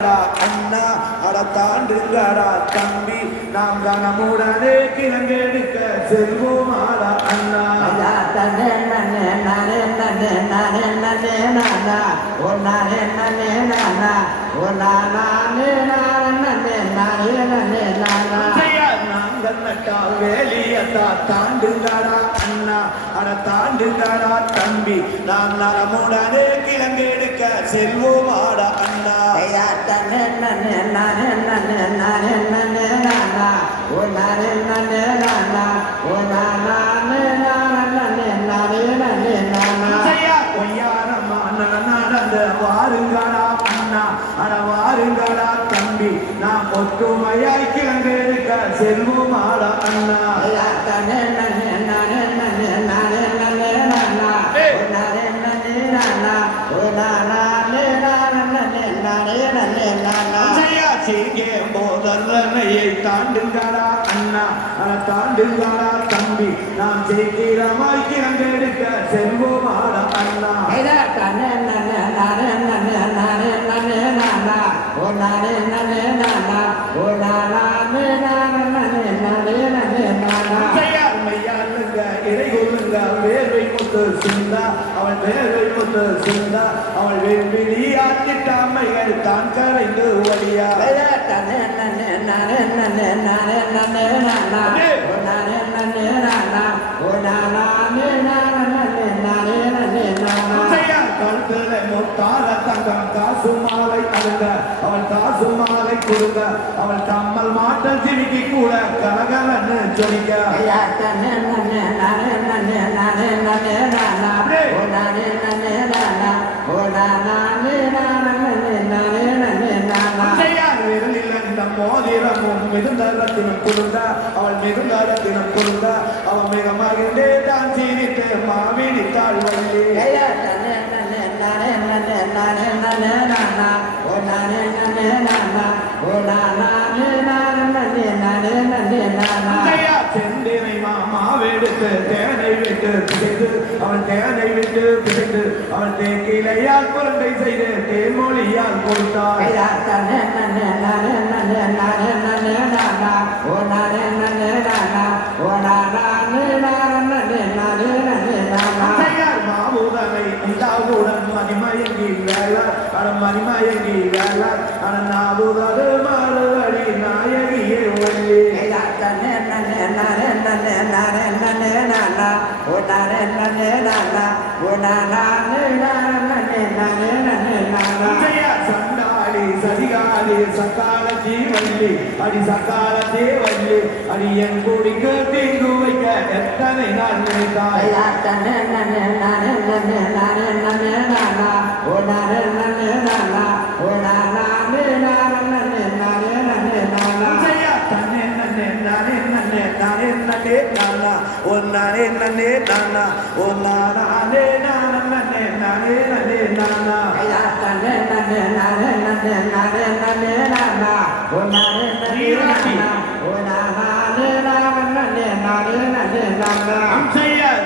அண்ணா அடத்தாண்டுங்கடா தம்பி நாம் கனமுடனே கிழங்கெடுக்க செல்வோமாடா அண்ணா நாங்கள் நட்டா வேலியத்தா தாண்டுங்கடா அண்ணா அடத்தாண்டுங்கடா தம்பி நாம் நலமுடனே கிழங்கெடுக்க செல்வோமாடா அண்ணா வாருங்களா அண்ணா அட வாருங்களா தம்பி நாம் ஒற்றுமையாய் கிழங்கெடுக்க செல்வோமாடா அண்ணா போதனையை தாண்டுங்களா அண்ணா தாண்டுங்களா தம்பி நாம் சீக்கிரமாய் கிழங்கெடுக்க செல்வோமாடா அண்ணா வேர்வை முத்து சிந்தா அவள் வேர்வை முத்து சிந்தா அவள் வேள்வி ஆத்திட்டாமைகள் தான் கரைந்து ஒளியா முத்தால தங்கம் காசு மாலை அழுங்க அவள் காசு மாலை கொடுங்க அவள் கம்மல் மாட்டல் சிரிக்கி கூட கலகலன்னு சொல்லிக்க மோதிரமும் மிகுந்தரத்தினும் கொடுங்க அவள் மிகுந்தரத்தினும் கொடுங்க அவள் மிக மகிழ்ந்தே தான் சீரிட்டு மாவினித்தாள் வள்ளி செந்தினை மாமாவெடுத்து தேனை விட்டு பிசைந்து அவன் தேனை விட்டு பிசைந்து அவன் தேக்கிலையால் குழந்தை செய்து தேன்மொழியால் கொடுத்தாள் மாவுதனை உண்டாவுடன் மணிமயங்கி வேள மணிமயங்கி வேள நாவுதது மறுபடி நாயகியே ஒளி சண்டாடி சதிகாடி சக்கால ஜீவல்லி அடி சக்கால தேவல்லி அடி என் குடிக்கு தீங்கு வைக்க எத்தனை நாள் நினைத்தாய்